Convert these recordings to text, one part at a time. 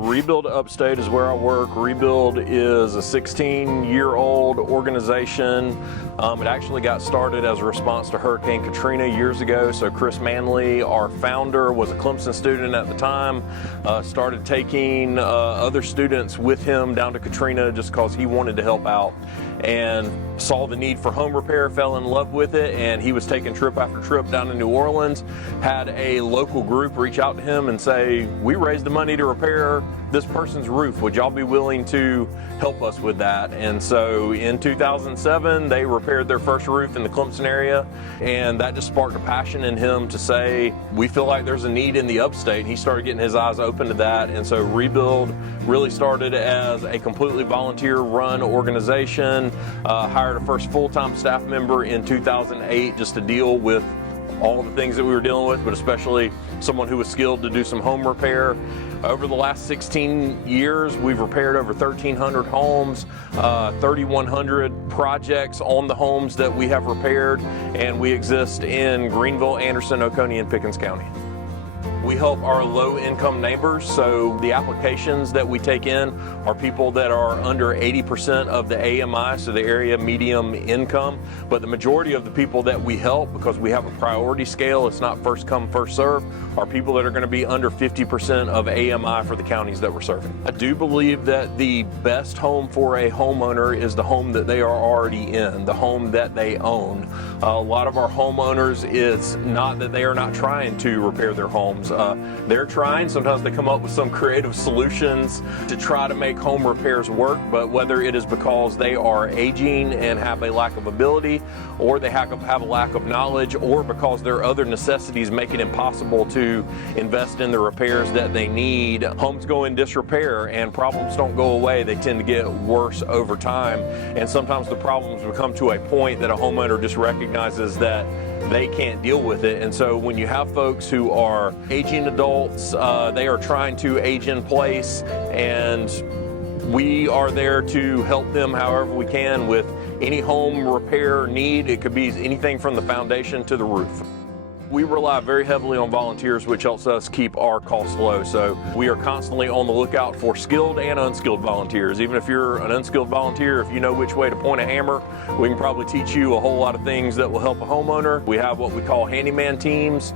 Rebuild Upstate is where I work. Rebuild is a 16-year-old organization. It actually got started as a response to Hurricane Katrina years ago. So Chris Manley, our founder, was a Clemson student at the time, started taking other students with him down to Katrina just because he wanted to help out, and saw the need for home repair, fell in love with it, and he was taking trip after trip down to New Orleans, had a local group reach out to him and say, we raised the money to repair this person's roof. Would y'all be willing to help us with that? And so in 2007, they repaired their first roof in the Clemson area, and that just sparked a passion in him to say, we feel like there's a need in the Upstate. He started getting his eyes open to that, and so Rebuild really started as a completely volunteer-run organization, hired a first full-time staff member in 2008 just to deal with all the things that we were dealing with, but especially someone who was skilled to do some home repair. Over the last 16 years, we've repaired over 1,300 homes, 3,100 projects on the homes that we have repaired, and we exist in Greenville, Anderson, Oconee, and Pickens County. We help our low-income neighbors, so the applications that we take in are people that are under 80% of the AMI, so the area medium income, but the majority of the people that we help, because we have a priority scale, it's not first come, first serve, are people that are going to be under 50% of AMI for the counties that we're serving. I do believe that the best home for a homeowner is the home that they are already in, the home that they own. A lot of our homeowners, it's not that they are not trying to repair their homes. They're trying. Sometimes they come up with some creative solutions to try to make home repairs work, but whether it is because they are aging and have a lack of ability, or they have a lack of knowledge, or because their other necessities make it impossible to invest in the repairs that they need, homes go in disrepair and problems don't go away. They tend to get worse over time, and sometimes the problems become to a point that a homeowner just recognizes that they can't deal with it. And so when you have folks who are aging adults, they are trying to age in place, and we are there to help them however we can with any home repair need. It could be anything from the foundation to the roof. We rely very heavily on volunteers, which helps us keep our costs low. So we are constantly on the lookout for skilled and unskilled volunteers. Even if you're an unskilled volunteer, if you know which way to point a hammer, we can probably teach you a whole lot of things that will help a homeowner. We have what we call handyman teams,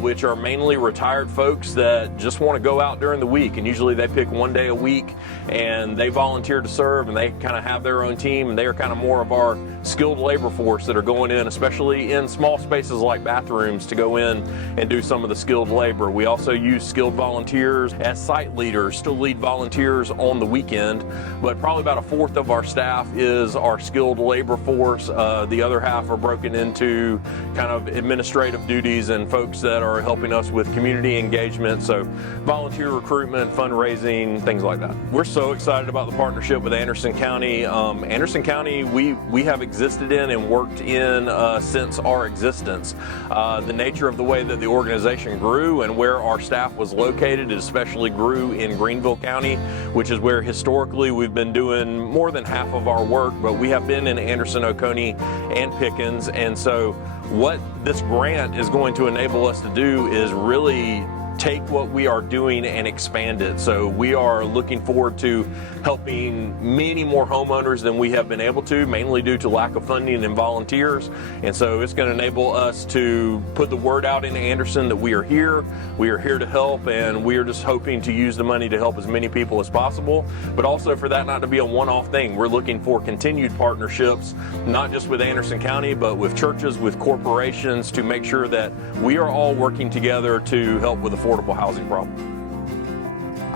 which are mainly retired folks that just want to go out during the week. And usually they pick one day a week and they volunteer to serve, and they kind of have their own team, and they are kind of more of our skilled labor force that are going in, especially in small spaces like bathrooms, to go in and do some of the skilled labor. We also use skilled volunteers as site leaders to lead volunteers on the weekend, but probably about a fourth of our staff is our skilled labor force. The other half are broken into kind of administrative duties and folks that are helping us with community engagement, so volunteer recruitment, fundraising, things like that. We're so excited about the partnership with Anderson County. Anderson County, we have existed in and worked in since our existence. The nature of the way that the organization grew and where our staff was located, it especially grew in Greenville County, which is where historically we've been doing more than half of our work, but we have been in Anderson, Oconee, and Pickens. And so what this grant is going to enable us to do is really take what we are doing and expand it. So we are looking forward to helping many more homeowners than we have been able to, mainly due to lack of funding and volunteers. And so it's going to enable us to put the word out in Anderson that we are here to help, and we are just hoping to use the money to help as many people as possible, but also for that not to be a one-off thing. We're looking for continued partnerships, not just with Anderson County, but with churches, with corporations, to make sure that we are all working together to help with affordable housing problem.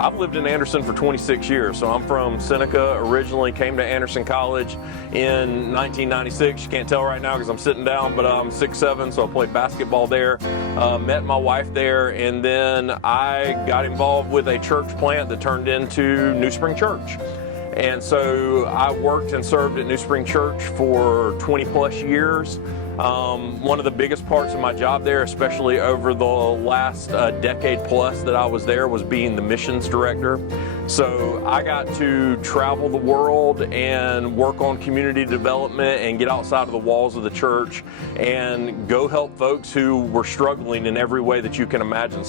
I've lived in Anderson for 26 years, so I'm from Seneca originally, came to Anderson College in 1996. You can't tell right now because I'm sitting down, but I'm 6'7", so I played basketball there. Met my wife there, and then I got involved with a church plant that turned into New Spring Church. And so I worked and served at New Spring Church for 20 plus years. One of the biggest parts of my job there, especially over the last decade plus that I was there, was being the missions director. So I got to travel the world and work on community development and get outside of the walls of the church and go help folks who were struggling in every way that you can imagine,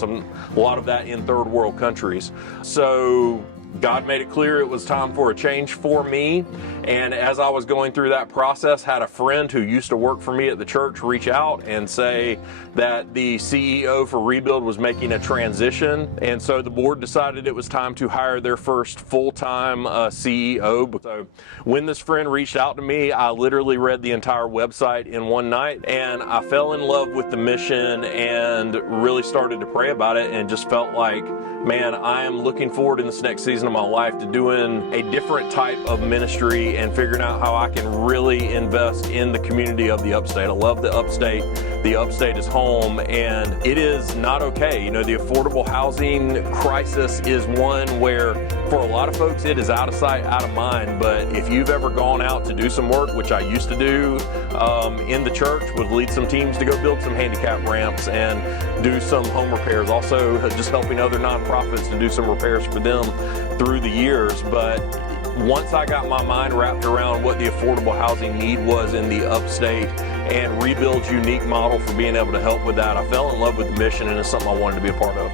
a lot of that in third world countries. So God made it clear it was time for a change for me, and as I was going through that process, had a friend who used to work for me at the church reach out and say that the CEO for Rebuild was making a transition, and so the board decided it was time to hire their first full-time CEO. So when this friend reached out to me, I literally read the entire website in one night, and I fell in love with the mission and really started to pray about it, and just felt like, man, I am looking forward in this next season of my life to doing a different type of ministry and figuring out how I can really invest in the community of the Upstate. I love the Upstate. The Upstate is home, and it is not okay. You know, the affordable housing crisis is one where for a lot of folks it is out of sight, out of mind, but if you've ever gone out to do some work, which I used to do in the church, would lead some teams to go build some handicap ramps and do some home repairs, also just helping other nonprofits to do some repairs for them through the years. But once I got my mind wrapped around what the affordable housing need was in the Upstate and Rebuild's unique model for being able to help with that, I fell in love with the mission, and it's something I wanted to be a part of.